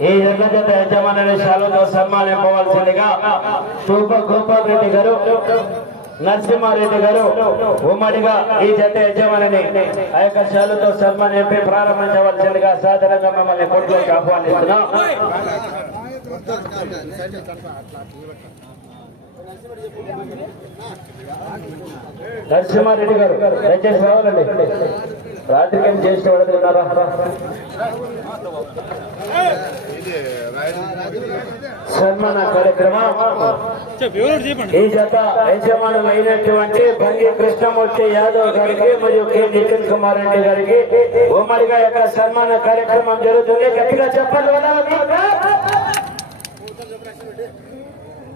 ఈ ఎడ్ల జత యజమాని విషయాలతో సన్మానింపవలసిందిగా తూప గోపాల్ రెడ్డి గారు నరసింహారెడ్డి గారు ఉమ్మడిగా ఈ జత యజమానిని ఆ యొక్క శాలుతో సన్మానింపి ప్రారంభించవలసిందిగా సాధారణంగా మిమ్మల్ని కోర్టులోకి ఆహ్వానిస్తున్నాం. నరసింహారెడ్డి గారు దయచేసి రావాలండి. రాత్రికి ఏం వాళ్ళు ఉన్నారా? సన్మాన కార్యక్రమం. ఈ జత యజమానులు అయినటువంటి బంగి కృష్ణమూర్తి యాదవ్ గారికి మరియు కె. నితిన్ కుమార్ రెడ్డి గారికి ఉమ్మడిగా యొక్క సన్మాన కార్యక్రమం జరుగుతుంది. గట్టిగా చెప్పండి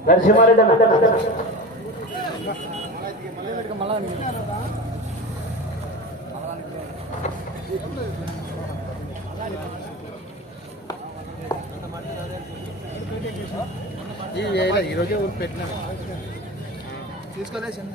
నరసింహారెడ్డి ఈరోజే ఊరు పెట్టినా. తీసుకోలేసి చిన్న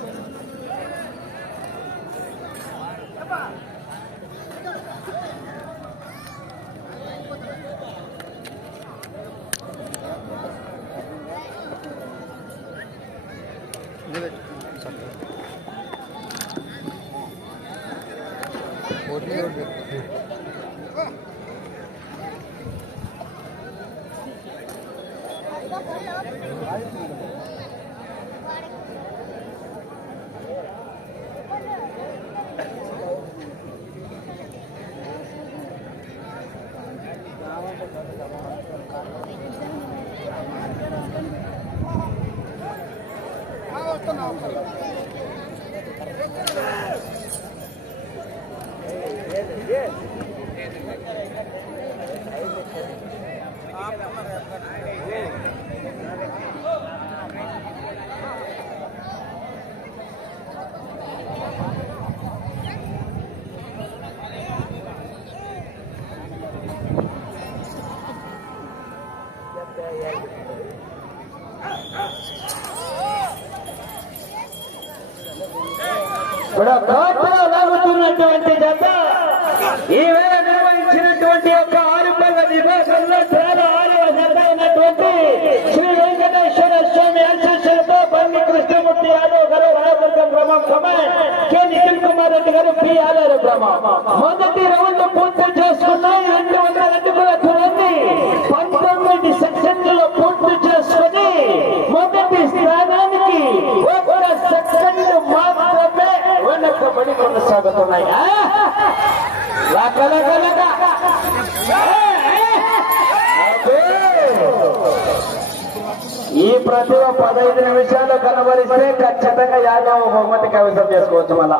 ఇప్పుడు కోర్టులో లాగుతున్నటువంటి జత. ఈవేళ నిర్వహించినటువంటి యొక్క ఆరుపల్ల విభాగంలో చాలా ఆరవ జత అయినటువంటి శ్రీ వెంకటేశ్వర స్వామి ఆశీస్సులతో బండి కృష్ణమూర్తి యాదవ్ గారు రాయదుర్గం గ్రామం కమాండ్ కె. నిఖిల్ కుమార్ రెడ్డి గారు పి. ఆలూరు గ్రామం మొదటి రౌండ్ పూర్తి చేసుకున్నాయి. ಅವರಿಸೇ ಖಚಿತಂಗ ಯಾವ್ಯಾವ ಬಹುಮತ ಕವಿಸಬೇಕು ಅಂತ ಮಲ್ಲ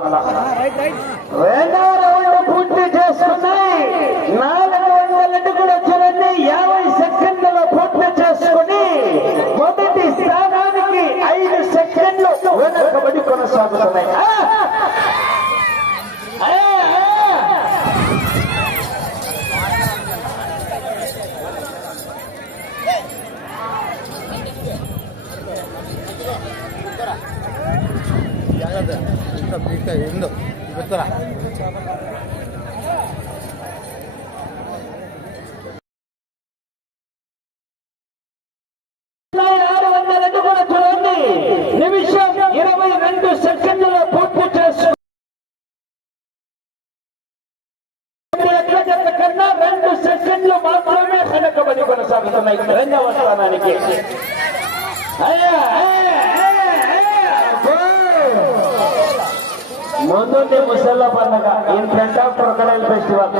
నిమిషం ఇరవై రెండు పూర్తి కన్నా సెకండ్లు మాత్రమే వెనకబడి కొనసాగుతున్నాయి రెండవ స్థానానికి అయ్యా, ముందుంది ముసళ్ళ పండుగ. In front of crocodile festival.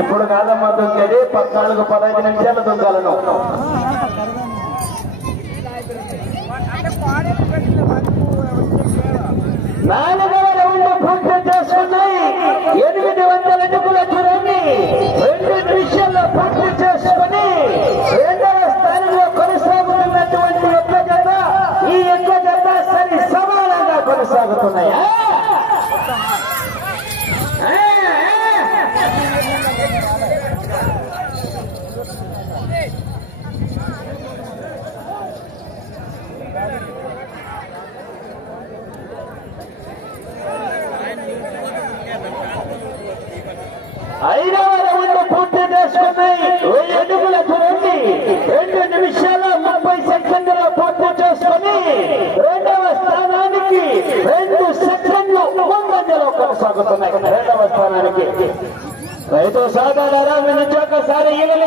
ఇప్పుడు కాదమ్మా దొంగేది పద్నాలుగు పదహైదు నిమిషాలు దొంగలను. నాలుగవ రౌండ్ పూర్తి చేసుకున్నాయి இயலல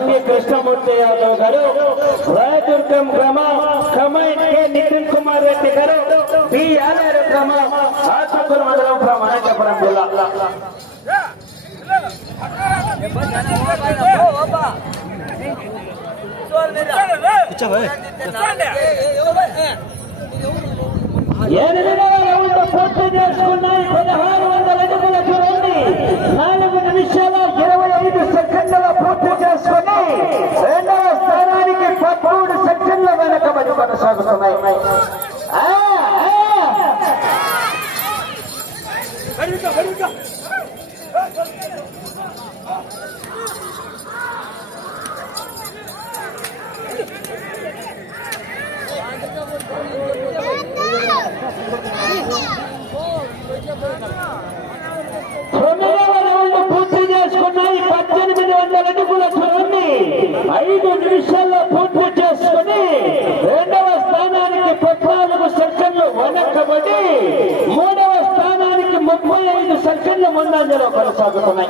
సంఘీ కృష్ణమూర్తి యాదవ్ గారు రాయదుర్గం గ్రామ కమైన్ కె నితిన్ కుమార్ రెడ్డి గారు బి గ్రామ ఆచూకూరు మండలం గ్రామ అనంతపురం జిల్లా ఎనిమిదవ రౌండ్ పూర్తి చేసుకున్నాయి పదహారు వందల সবাই రంజలో కొనసాగుతున్నాయి.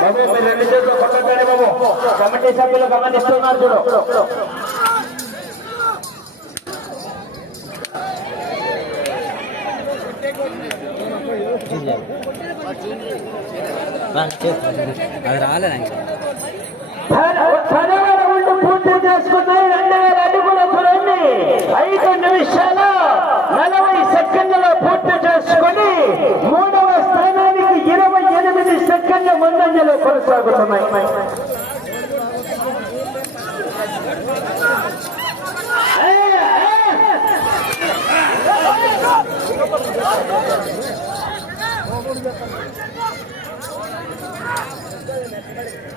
బాబు మీరు రెండు చేతులు కమిటీ సభ్యులు గమనిస్తున్నారు చూడు. అది రాలేదు ఐదు నిమిషాల నలభై సెకండ్లలో పూర్తి చేసుకుని మూడవ స్థానానికి ఇరవై ఎనిమిది సెకండ్ల ముందంజలో కొనసాగుతున్నాయి Thank you.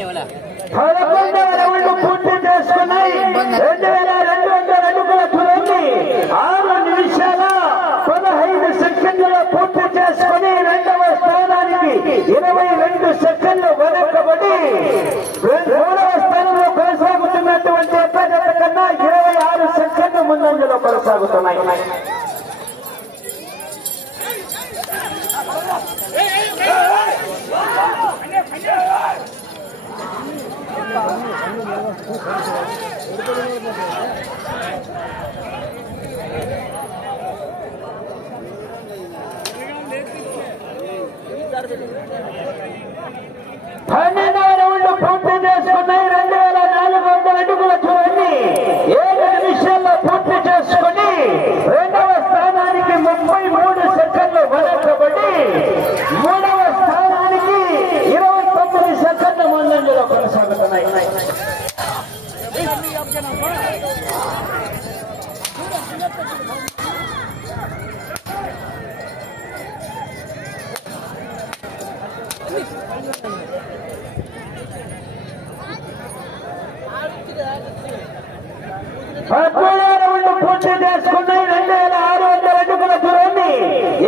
हड़कुंड उल्लू फूटे देश को नहीं धन्य అద్భుతాలను పూర్తి చేసుకున్న రెండు వేల ఆరు వందల అడుగుల దూరాన్ని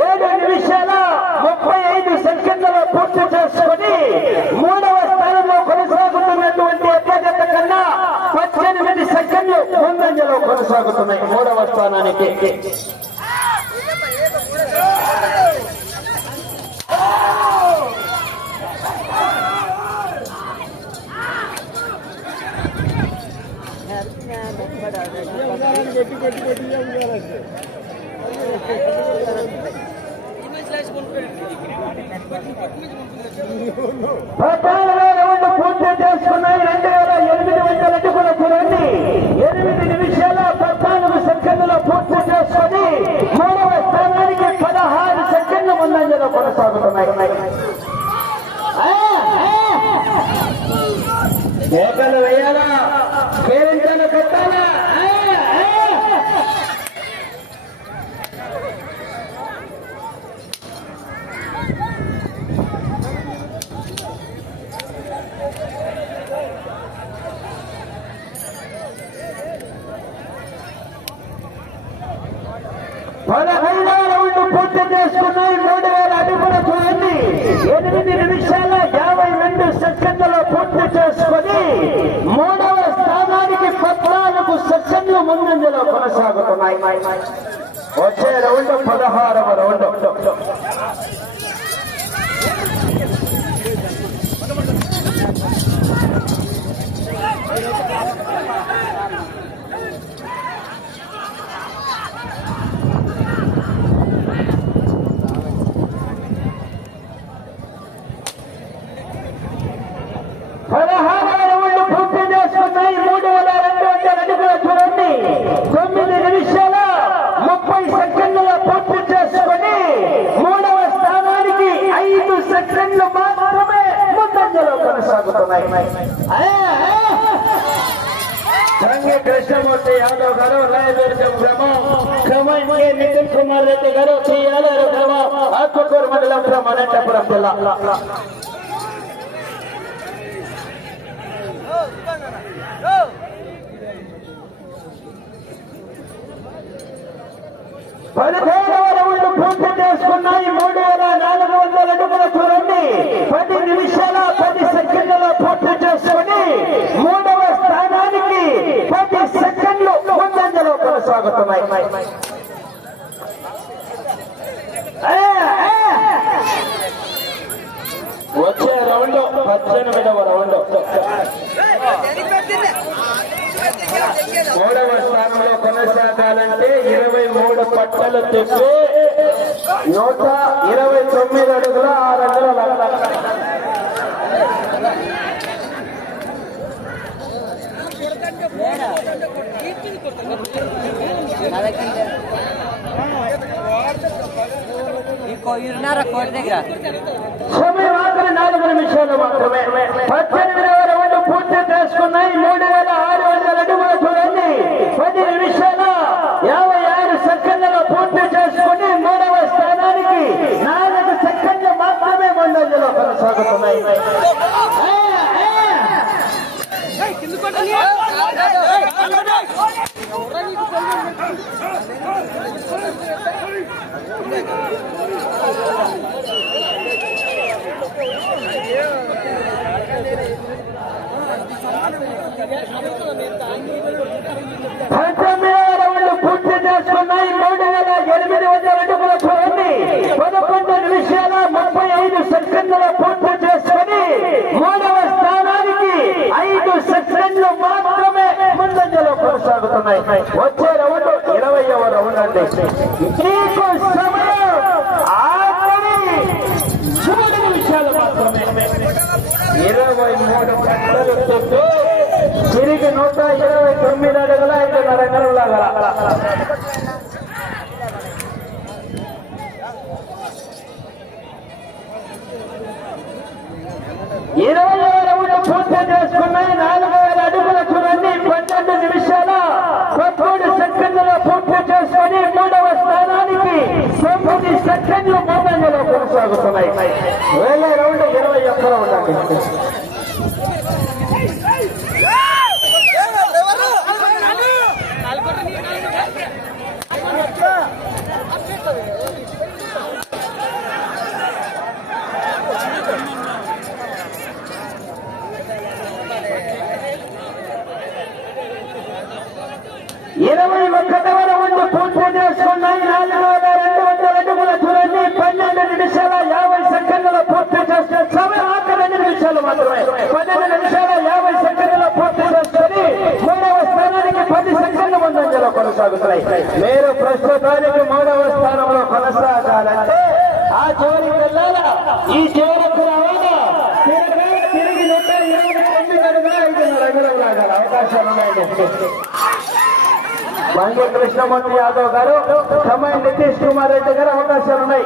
ఏడు నిమిషాల ముప్పై ఐదు సెకండ్లలో పూర్తి చేసుకుని మూడవ స్థానంలో కొనసాగుతున్నటువంటి అత్యగత కన్నా పద్దెనిమిది సెకండ్లు ముందంజలో కొనసాగుతున్నాయి. మూడవ స్థానానికి. పద్నాలుగు రౌండ్ పూర్తి చేసుకున్నాయి రెండు వేల ఎనిమిది వందల అడుగుల ఎనిమిది నిమిషాల పద్నాలుగు సెకండ్ల పూర్తి చేసుకొని మూడవ స్థానానికి పదహారు సెకండ్ల ముందంజలో కొనసాగుతున్నాయి. ఆ, ఆ. కేకలు వేయాలా? కేరింతలు కట్టాలా ఆ, ఆ. పదహైదో రౌండ్ పూర్తి చేసుకున్నాయి మూడు వేల అడుగుల దూరాన్ని ఎనిమిది నిమిషాల యాభై రెండు సెకండ్లలో పూర్తి చేసుకొని మూడవ స్థానానికి పద్నాలుగు సెకండ్లు ముందంజలో కొనసాగుతున్నాయి. వచ్చే రౌండ్ పదహారవ రౌండ్ పదహారవ రౌండ్ పూర్తి చేసుకున్నాయి మూడు వేల రెండు వందల అడుగుల దూరాన్ని తొమ్మిది నిమిషాల ముప్పై సెకండ్ల పూర్తి చేసుకొని మూడవ స్థానానికి ఐదు సెకండ్లు మాత్రమే ముందంజలో కొనసాగుతున్నాయి ఆ, ఆ. రంగి కృష్ణమూర్తి యాదవ్ గారు రాయదుర్గం గ్రామం క్రమం కె నితిన్ కుమార్ రెడ్డి గారు శ్రీ యాదవ్ గ్రామం ఆత్మకూరు మండలం from అనంతపురం జిల్లా పదిహేడవ రౌండ్ పూర్తి చేసుకున్నాయి మూడు వేల నాలుగు వందల అడుగుల దూరాన్ని పది నిమిషాల పది సెకండ్ల పూర్తి చేసుకుని మూడవ స్థానానికి పది సెకండ్లు ముందంజలో కొనసాగుతున్నాయి ఆ, ఆ. వచ్చే రౌండ్ పద్దెనిమిదవ రౌండ్ మూడవ స్థానంలో కొనసాగాలంటే ఇరవై మూడు పట్టలు తెప్పి నూట ఇరవై తొమ్మిది అడుగుల ఆరు అడుగుల ఇరున్నారా కోటి దగ్గర? నిమిషాలు మాత్రమే. పద్దెనిమిదవ రౌండ్ పూర్తి చేసుకున్నాయి. మూడు వేల ఆరు వందల అడుగుల చూడండి పది నిమిషాల యాభై ఆరు సెకండ్లలో పూర్తి చేసుకుని మూడవ స్థానానికి నాలుగు సెకండ్లు మాత్రమే మండలిలో కొనసాగుతున్నాయి ఆ, ఆ. పంతొమ్మిదవ రౌండ్ పూర్తి చేసుకున్నాయి మూడు వేల ఎనిమిది వందల అడుగుల చూడండి పదకొండు నిమిషాల ముప్పై ఐదు సెకండ్ల పూర్తి చేసుకుని మూడవ స్థానానికి ఐదు సెకండ్లు మాత్రమే ముందంజలో ఉన్నాయి వచ్చే రౌండ్ ఇరవైవ రౌండ్ అండి నీకు సమయం ఆఖరి మూడు నిమిషాలు మాత్రమే ఇరవై మూడు గంటలు తిప్పి తిరిగి నూట ఇరవై తొమ్మిది అడుగుల ఐదున్నర గంటల ఇరవై రౌండ్ పూర్తి చేసుకున్నాయి నాలుగు వేల అడుగుల చూడండి పన్నెండు నిమిషాల పదమూడు సెకండ్ల పూర్తి చేసుకొని మూడవ స్థానానికి తొమ్మిది సెకండ్లు కొనసాగుతున్నాయి. వేల రౌండ్ ఇరవై ఒక్క రౌండ్ అండి పన్నెండు యాభై సెకండ్ల పూర్తి చేసుకొని మూడవ స్థానానికి పది సెకండ్ల ముందంజలో కొనసాగుతున్నాయి. మీరు ప్రస్తుతానికి మూడవ స్థానంలో కొనసాగాలంటే ఆ చివరి వెళ్ళాలా? ఈ చివరికి రావాలా? తిరిగి మంజు కృష్ణమూర్తి యాదవ్ గారు సమయం నితీష్ కుమార్ రెడ్డి గారు అవకాశాలున్నాయి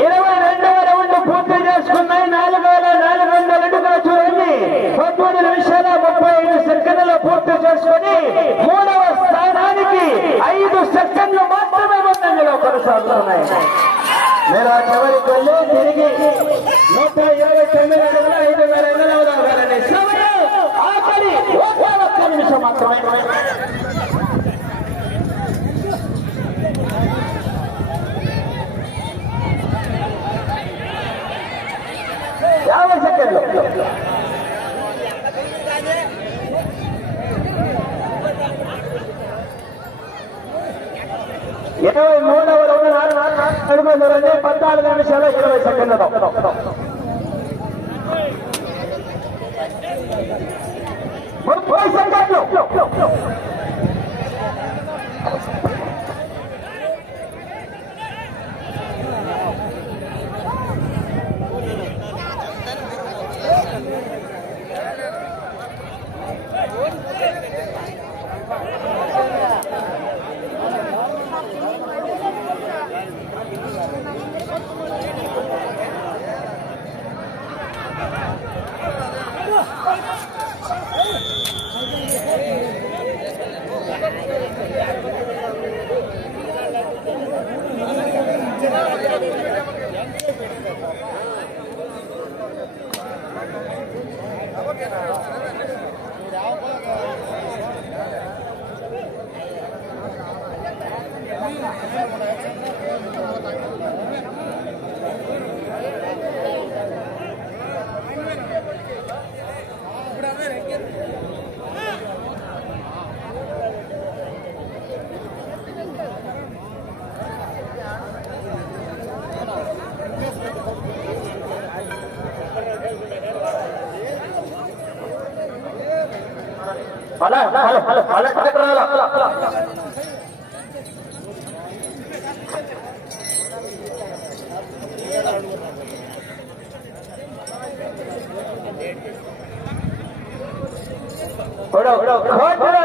ఇరవై రెండవ రౌండ్ పూర్తి చేసుకున్నాయి. నాలుగు వేల నాలుగు వందల అడుగుల చూడండి. పదమూడు నిమిషాల ముప్పై ఐదు సెకండ్లు పూర్తి చేసుకుని మూడవ స్థానానికి ఐదు సెకండ్లు మాత్రమే ముందంజలో కొనసాగుతున్నాయి. మీరు ఆ చివరికి వెళ్ళి తిరిగి నూట ఇరవై తొమ్మిది అడుగుల ఐదు వేల ఎనిమిది వందల ఆఖరి ఒకే ఒక్క నిమిషం మాత్రమే యాభై సెకండ్లు ఇరవై మూడవ రెండు నాలుగు అడుగులు రెండు పద్నాలుగు నిమిషాలు ఇరవై సెకండ్లు ముప్పై సెకండ్లు hello hello hello hello hello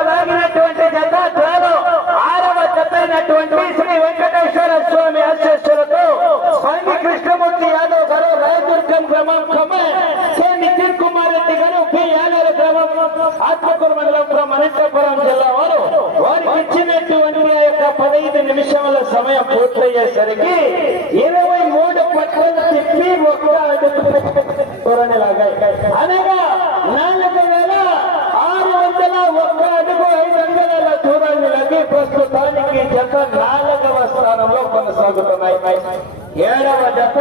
లాగినటువంటి జత త్వరలో ఆరవ జత శ్రీ వెంకటేశ్వర స్వామి అధ్యక్షులతో పండి కృష్ణమూర్తి యాదవ్ గారు రాయదుర్గం గ్రామం ఆత్మకూరు మండలం అనంతపురం జిల్లా వారు వారికి ఇచ్చినటువంటి ఆ యొక్క పదహైదు నిమిషముల సమయం పూర్తయ్యేసరికి ఇరవై మూడు పట్ల తిప్పి ఒక్క అనగా నాలుగు వేల ఆరు వందల ఒక్క అడుగు ఐదు వందల దూరాన్ని లభి ప్రస్తుతానికి జత నాలుగవ స్థానంలో కొనసాగుతున్నాయి. ఏడవ జత